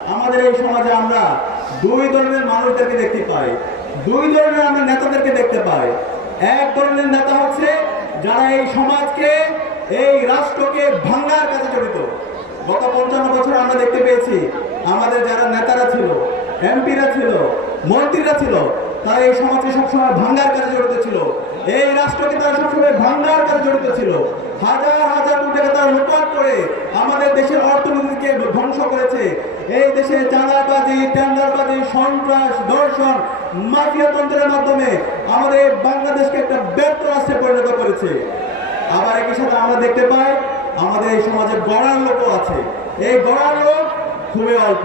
আমাদের এই সমাজে আমরা দুই ধরনের মানুষদেরকে দেখতে পাই, দুই ধরনের আমরা নেতাদেরকে দেখতে পাই। এক ধরনের নেতা হচ্ছে যারা এই সমাজকে, এই রাষ্ট্রকে ভাঙার কাছে জড়িত। গত 55 বছর আমরা দেখতে পেয়েছি আমাদের যারা নেতারা ছিল, এমপিরা ছিল, মন্ত্রীরা ছিল, তারা এই সমাজকে সবসময় ভাঙার কাছে জড়িত ছিল। এই রাষ্ট্রকে তারা সবসময় ভাঙার কাছে জড়িত ছিল। হাজার হাজার কোটি টাকা তারা লুটপাট করে আমাদের দেশের অর্থনীতিকে ধ্বংস করেছে। এই দেশে চাঁদাবাজি, টেন্ডারবাজি, সন্ত্রাস, ধর্ষণ, মাফিয়া তন্ত্রের মাধ্যমে আমাদের বাংলাদেশকে একটা ব্যর্থ রাষ্ট্রে পরিণত করেছে। আবার একই সাথে আমরা দেখতে পাই আমাদের এই সমাজে গড়ার লোকও আছে। এই গড়ার লোক খুবই অল্প।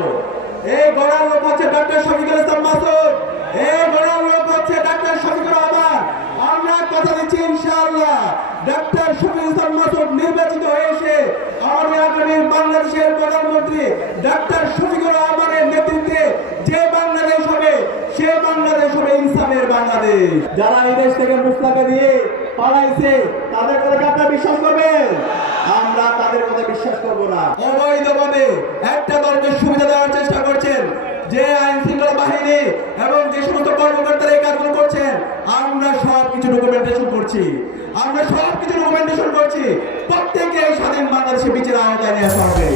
এই গড়ার লোক হচ্ছে ডক্টর শফিকুল ইসলাম মাসুদ। এই গড়ার লোক হচ্ছে ডক্টর শফিকুর রহমান। আমরা কথা দিচ্ছি ইনশাআল্লাহ ডক্টর শফিকুল ইসলাম মাসুদ নির্বাচিত হয়ে এসে আমাদের আগামী বাংলাদেশের প্রধানমন্ত্রী ডক্টর শফিকুর রহমানের নেতৃত্বে যে বাংলাদেশ হবে, সে বাংলাদেশ হবে ইনসাফের বাংলাদেশ। যারা এই দেশ থেকে মুস্তাফা দিয়ে পালাইছে তাদের কথা আপনারা বিশ্বাস করবেন? আমরা তাদের কথা বিশ্বাস করব না। অবৈধভাবে একটা দলকে সুবিধা দেওয়ার চেষ্টা করছেন যে আইন শৃঙ্খলা বাহিনী এবং যে সমস্ত কর্মকর্তারা এই কাজগুলো করছেন, আমরা সবকিছু ডকুমেন্টেশন করছি। প্রত্যেককে এই স্বাধীন বাংলাদেশে বিচারের আওতায় নিয়ে আসা হবে।